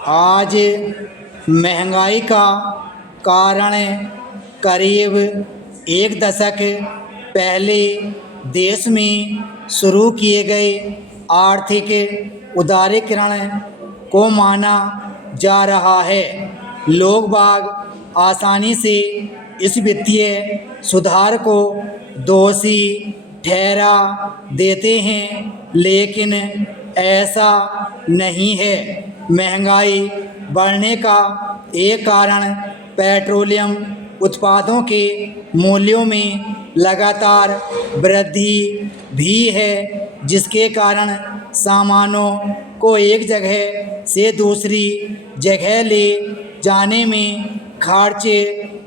आज महंगाई का कारण करीब एक दशक पहले देश में शुरू किए गए आर्थिक उदारीकरण को माना जा रहा है। लोग बाग आसानी से इस वित्तीय सुधार को दोषी ठहरा देते हैं, लेकिन ऐसा नहीं है। महंगाई बढ़ने का एक कारण पेट्रोलियम उत्पादों के मूल्यों में लगातार वृद्धि भी है, जिसके कारण सामानों को एक जगह से दूसरी जगह ले जाने में खर्च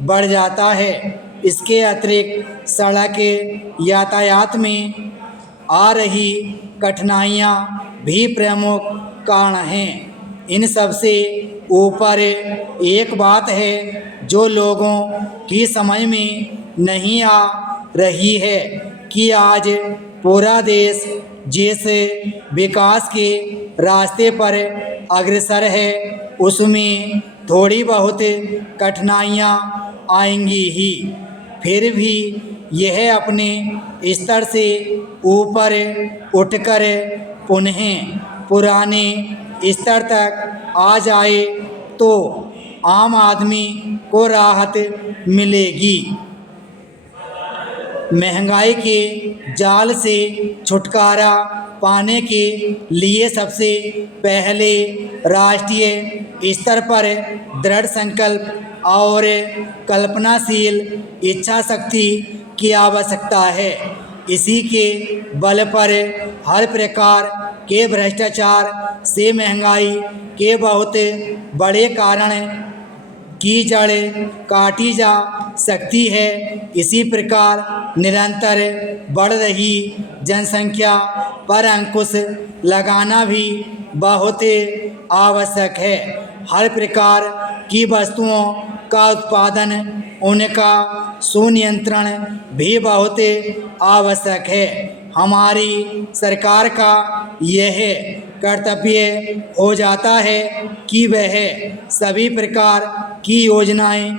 बढ़ जाता है। इसके अतिरिक्त सड़क यातायात में आ रही कठिनाइयाँ भी प्रमुख कारण हैं। इन सबसे ऊपर एक बात है जो लोगों की समझ में नहीं आ रही है कि आज पूरा देश जिस विकास के रास्ते पर अग्रसर है, उसमें थोड़ी बहुत कठिनाइयाँ आएंगी ही। फिर भी यह अपने स्तर से ऊपर उठकर पुनः पुराने स्तर तक आ जाए तो आम आदमी को राहत मिलेगी। महंगाई के जाल से छुटकारा पाने के लिए सबसे पहले राष्ट्रीय स्तर पर दृढ़ संकल्प और कल्पनाशील इच्छा शक्ति की आवश्यकता है। इसी के बल पर हर प्रकार के भ्रष्टाचार से महंगाई के बहुत बड़े कारण की जड़ काटी जा सकती है। इसी प्रकार निरंतर बढ़ रही जनसंख्या पर अंकुश लगाना भी बहुत आवश्यक है। हर प्रकार की वस्तुओं का उत्पादन, उनका सुनियंत्रण भी बहुत आवश्यक है। हमारी सरकार का यह कर्तव्य हो जाता है कि वह सभी प्रकार की योजनाएं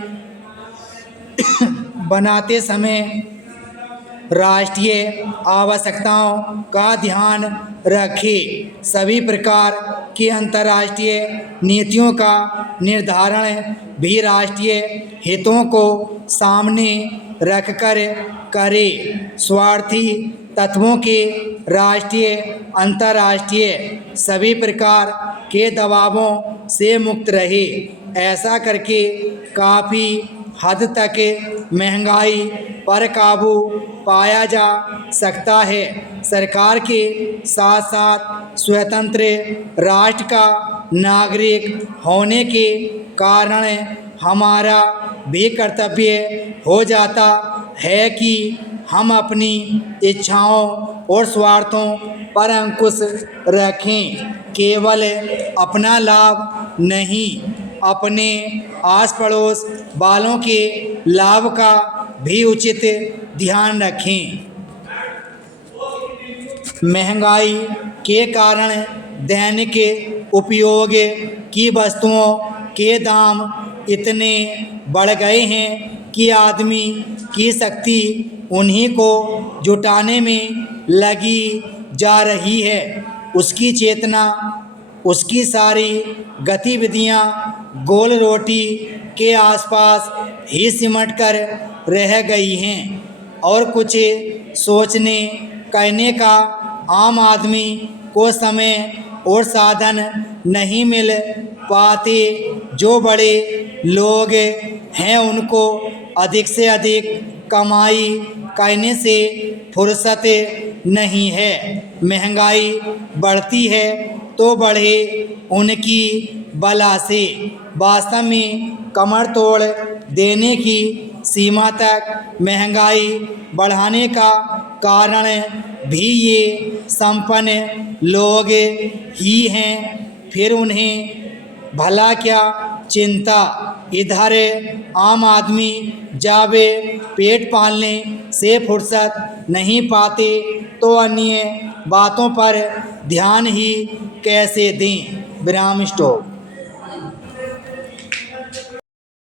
बनाते समय राष्ट्रीय आवश्यकताओं का ध्यान रखे। सभी प्रकार की अंतर्राष्ट्रीय नीतियों का निर्धारण भी राष्ट्रीय हितों को सामने रखकर करे। स्वार्थी तत्वों के राष्ट्रीय अंतर्राष्ट्रीय सभी प्रकार के दबावों से मुक्त रहे। ऐसा करके काफ़ी हद तक महंगाई पर काबू पाया जा सकता है। सरकार के साथ साथ स्वतंत्र राष्ट्र का नागरिक होने के कारण हमारा भी कर्तव्य हो जाता है कि हम अपनी इच्छाओं और स्वार्थों पर अंकुश रखें। केवल अपना लाभ नहीं, अपने आस पड़ोस वालों के लाभ का भी उचित ध्यान रखें। महंगाई के कारण दैनिक उपयोग की वस्तुओं के दाम इतने बढ़ गए हैं कि आदमी की शक्ति उन्हीं को जुटाने में लगी जा रही है। उसकी चेतना, उसकी सारी गतिविधियां गोल रोटी के आसपास ही सिमट कर रह गई हैं और कुछ सोचने कहने का आम आदमी को समय और साधन नहीं मिल पाते। जो बड़े लोग हैं उनको अधिक से अधिक कमाई करने से फुर्सत नहीं है। महंगाई बढ़ती है तो बढ़े उनकी बला से। वास्तव में कमर तोड़ देने की सीमा तक महंगाई बढ़ाने का कारण भी ये संपन्न लोग ही हैं। फिर उन्हें भला क्या चिंता। इधर आम आदमी जब पेट पालने से फुर्सत नहीं पाते तो अन्य बातों पर ध्यान ही कैसे दें। विराम स्टॉप।